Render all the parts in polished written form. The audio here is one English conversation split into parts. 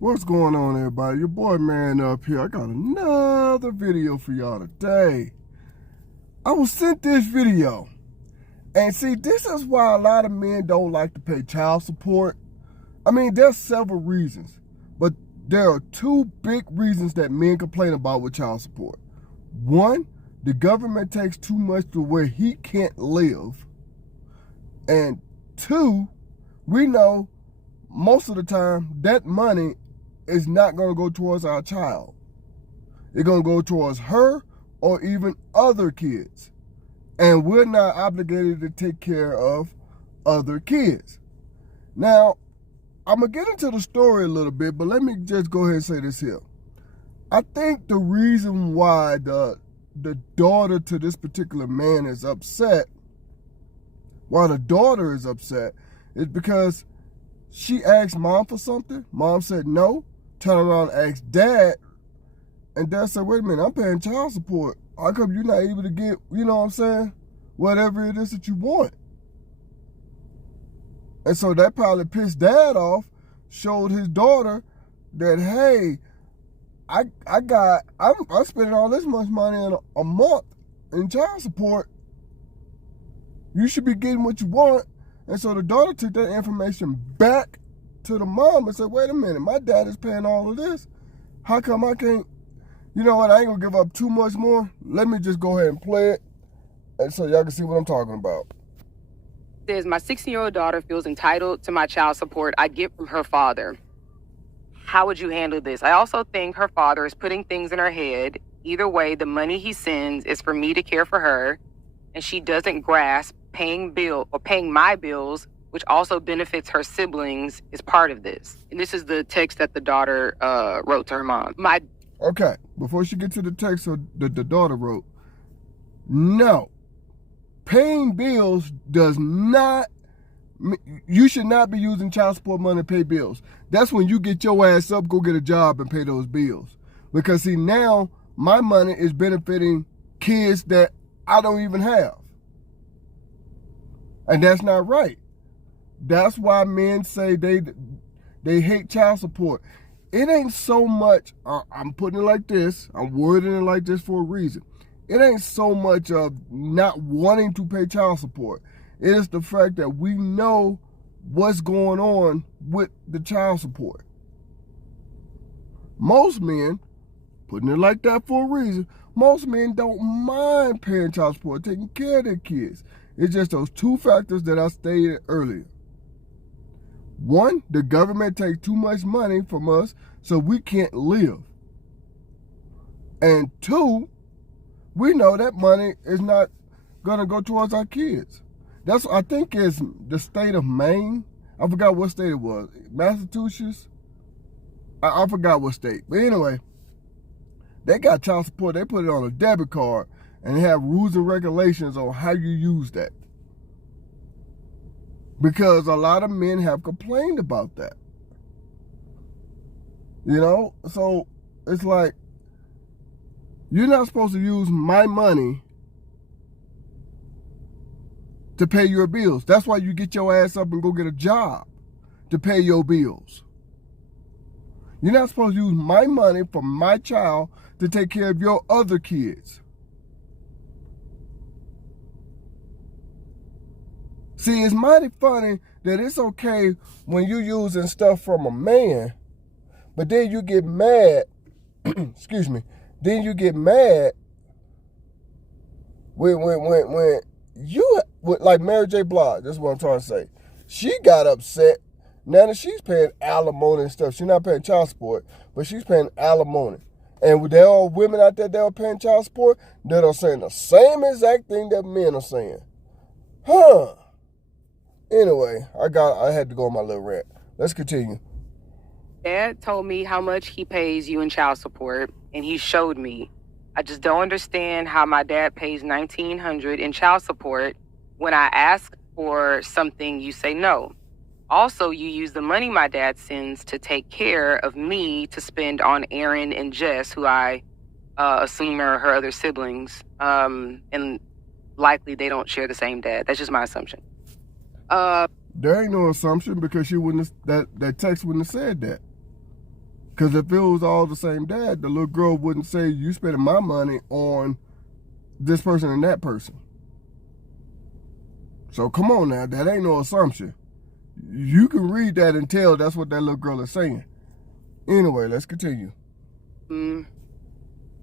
What's going on, everybody? Your boy Man up here. I got another video for y'all today. I was sent this video. And see, this is why a lot of men don't like to pay child support. I mean, there's several reasons. But there are two big reasons that men complain about with child support. One, the government takes too much to where he can't live. And two, we know most of the time that money is not going to go towards our child. It's going to go towards her or even other kids. And we're not obligated to take care of other kids. Now, I'm going to get into the story a little bit, but let me just go ahead and say this here. I think the reason why the daughter to this particular man is upset, is because she asked mom for something. Mom said no. Turn around and ask dad. And dad said, wait a minute, I'm paying child support. How come you're not able to get, you know what I'm saying, whatever it is that you want? And so that probably pissed dad off, showed his daughter that, hey, I'm spending all this much money in a month in child support. You should be getting what you want. And so the daughter took that information back to the mom and said, wait a minute, my dad is paying all of this. How come I can't? You know what, I ain't gonna give up too much more. Let me just go ahead and play it, and so y'all can see what I'm talking about. Says my 16-year-old daughter feels entitled to my child support I get from her father. How would you handle this? I also think her father is putting things in her head. Either way, the money he sends is for me to care for her, and she doesn't grasp paying my bills, which also benefits her siblings, is part of this. And this is the text that the daughter wrote to her mom. Okay, before she gets to the text that the daughter wrote, no. Paying bills does not, you should not be using child support money to pay bills. That's when you get your ass up, go get a job and pay those bills. Because see, now my money is benefiting kids that I don't even have. And that's not right. That's why men say they hate child support. It ain't so much, I'm putting it like this, I'm wording it like this for a reason. It ain't so much of not wanting to pay child support. It is the fact that we know what's going on with the child support. Most men, putting it like that for a reason, most men don't mind paying child support, taking care of their kids. It's just those two factors that I stated earlier. One, the government takes too much money from us, so we can't live. And two, we know that money is not going to go towards our kids. That's, I think, is the state of Maine. I forgot what state it was. Massachusetts? I forgot what state. But anyway, they got child support. They put it on a debit card, and they have rules and regulations on how you use that. Because a lot of men have complained about that. You know? So it's like, you're not supposed to use my money to pay your bills. That's why you get your ass up and go get a job to pay your bills. You're not supposed to use my money for my child to take care of your other kids. See, it's mighty funny that it's okay when you're using stuff from a man, but then you get mad, excuse me, then you get mad when you, like Mary J. Blige, that's what I'm trying to say. She got upset. Now that she's paying alimony and stuff, she's not paying child support, but she's paying alimony. And there are women out there that are paying child support that are saying the same exact thing that men are saying. Huh. Anyway, I had to go on my little rant. Let's continue. Dad told me how much he pays you in child support, and he showed me. I just don't understand how my dad pays $1,900 in child support. When I ask for something, you say no. Also, you use the money my dad sends to take care of me to spend on Aaron and Jess, who I assume are her other siblings. And likely they don't share the same dad. That's just my assumption. There ain't no assumption because she wouldn't have, that text wouldn't have said that. Because if it was all the same dad, the little girl wouldn't say, you spending my money on this person and that person. So come on now, that ain't no assumption. You can read that and tell that's what that little girl is saying. Anyway, let's continue.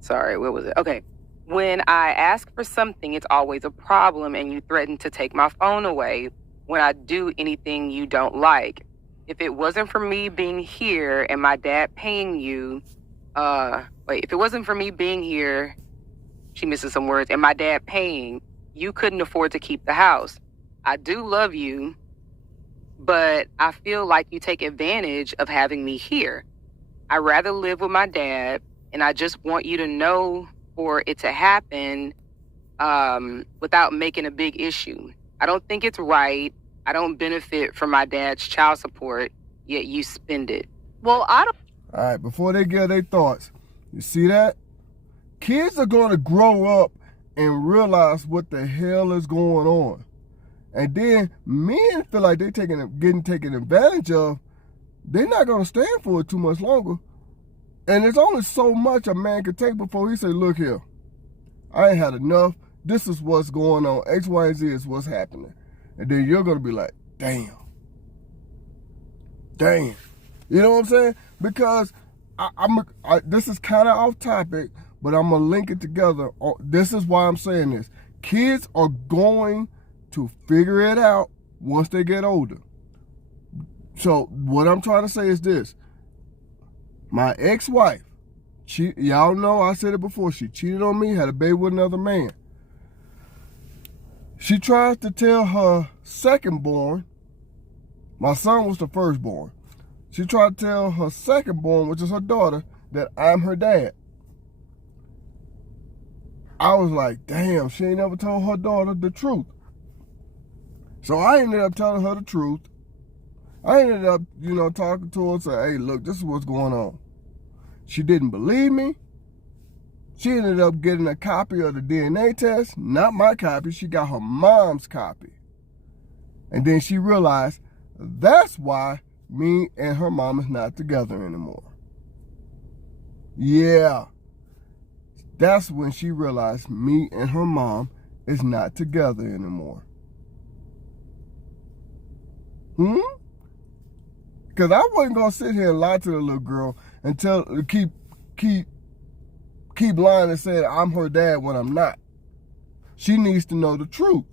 Sorry, what was it? Okay. When I ask for something, it's always a problem, and you threaten to take my phone away when I do anything you don't like. If it wasn't for me being here and my dad paying you, if it wasn't for me being here, she misses some words, and my dad paying, you couldn't afford to keep the house. I do love you, but I feel like you take advantage of having me here. I'd rather live with my dad, and I just want you to know for it to happen without making a big issue. I don't think it's right. I don't benefit from my dad's child support, yet you spend it. Well, I don't. All right, before they give their thoughts, you see that? Kids are going to grow up and realize what the hell is going on. And then men feel like they're getting taken advantage of. They're not going to stand for it too much longer. And there's only so much a man can take before he say, look here, I ain't had enough. This is what's going on. X, Y, and Z is what's happening. And then you're going to be like, damn. You know what I'm saying? Because this is kind of off topic, but I'm going to link it together. This is why I'm saying this. Kids are going to figure it out once they get older. So what I'm trying to say is this. My ex-wife, y'all know I said it before, she cheated on me, had a baby with another man. She tries to tell her second-born, my son was the firstborn, she tried to tell her second-born, which is her daughter, that I'm her dad. I was like, damn, she ain't never told her daughter the truth. So I ended up telling her the truth. I ended up, talking to her, say, hey, look, this is what's going on. She didn't believe me. She ended up getting a copy of the DNA test, not my copy. She got her mom's copy. And then she realized that's why me and her mom is not together anymore. Yeah. That's when she realized me and her mom is not together anymore. Because I wasn't going to sit here and lie to the little girl and keep lying and saying I'm her dad when I'm not. She needs to know the truth.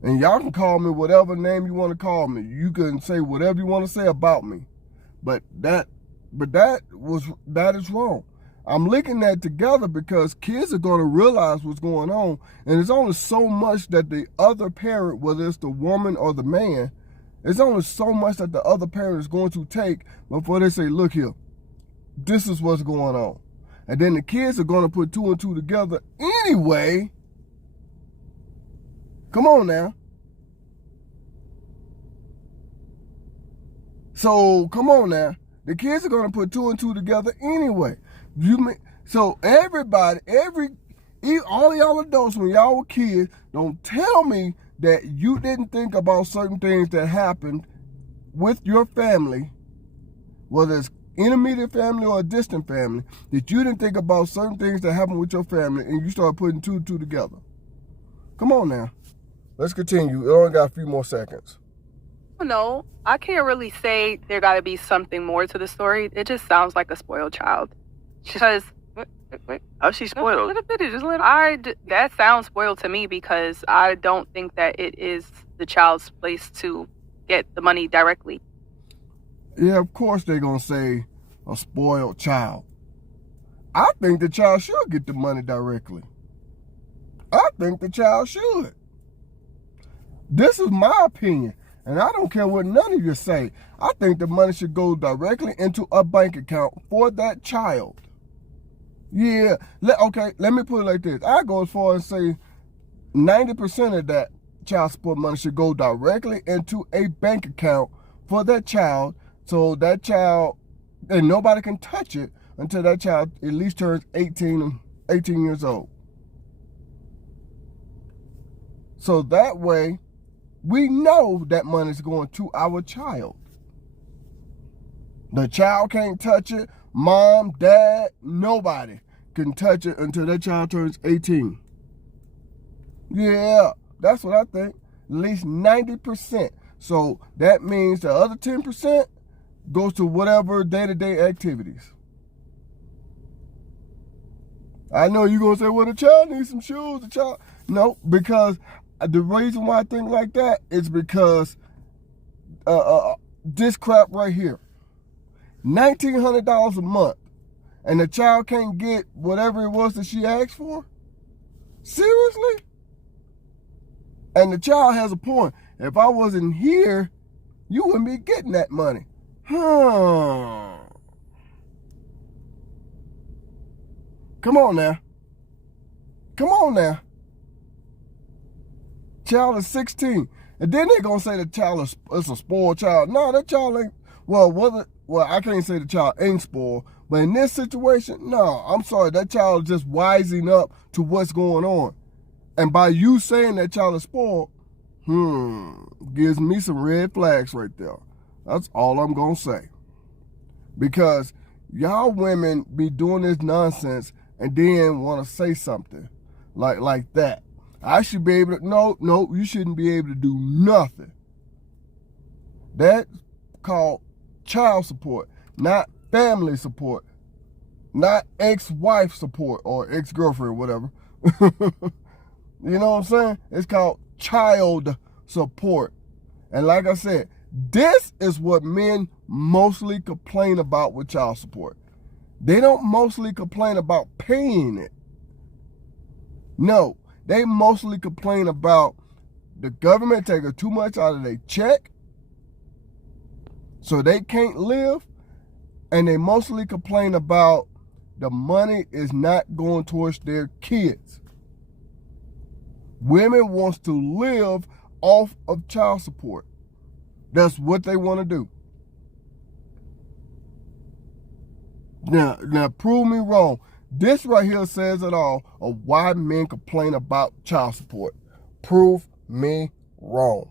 And y'all can call me whatever name you want to call me. You can say whatever you want to say about me. But that is wrong. I'm linking that together because kids are going to realize what's going on. And there's only so much that the other parent, whether it's the woman or the man, there's only so much that the other parent is going to take before they say, look here, this is what's going on. And then the kids are going to put two and two together anyway. Come on now. So, come on now. The kids are going to put two and two together anyway. So everybody, all y'all adults, when y'all were kids, don't tell me that you didn't think about certain things that happened with your family, whether it's intermediate family or a distant family, that you didn't think about certain things that happened with your family and you start putting two and two together. Come on now. Let's continue. We only got a few more seconds. No, I can't really say there got to be something more to the story. It just sounds like a spoiled child. Because how's she spoiled? A little bit, just a little. That sounds spoiled to me because I don't think that it is the child's place to get the money directly. Yeah, of course they're going to say a spoiled child. I think the child should get the money directly. I think the child should. This is my opinion, and I don't care what none of you say. I think the money should go directly into a bank account for that child. Yeah, let me put it like this. I go as far as say 90% of that child support money should go directly into a bank account for that child, so that child, and nobody can touch it until that child at least turns 18 years old. So that way, we know that money is going to our child. The child can't touch it. Mom, dad, nobody can touch it until that child turns 18. Yeah, that's what I think. At least 90%. So that means the other 10% goes to whatever day-to-day activities. I know you're going to say, well, the child needs some shoes. The child. No, because the reason why I think like that is because this crap right here. $1,900 a month. And the child can't get whatever it was that she asked for? Seriously? And the child has a point. If I wasn't here, you wouldn't be getting that money. Come on now. Come on now. Child is 16. And then they're going to say the child is a spoiled child. No, that child ain't. Well, I can't say the child ain't spoiled. But in this situation, no, I'm sorry. That child is just wising up to what's going on. And by you saying that child is spoiled, gives me some red flags right there. That's all I'm going to say. Because y'all women be doing this nonsense and then want to say something like that. I should be able to, no, you shouldn't be able to do nothing. That's called child support, not family support, not ex-wife support or ex-girlfriend, whatever. You know what I'm saying? It's called child support. And like I said, this is what men mostly complain about with child support. They don't mostly complain about paying it. No, they mostly complain about the government taking too much out of their check so they can't live. And they mostly complain about the money is not going towards their kids. Women wants to live off of child support. That's what they want to do. Now prove me wrong. This right here says it all of why men complain about child support. Prove me wrong.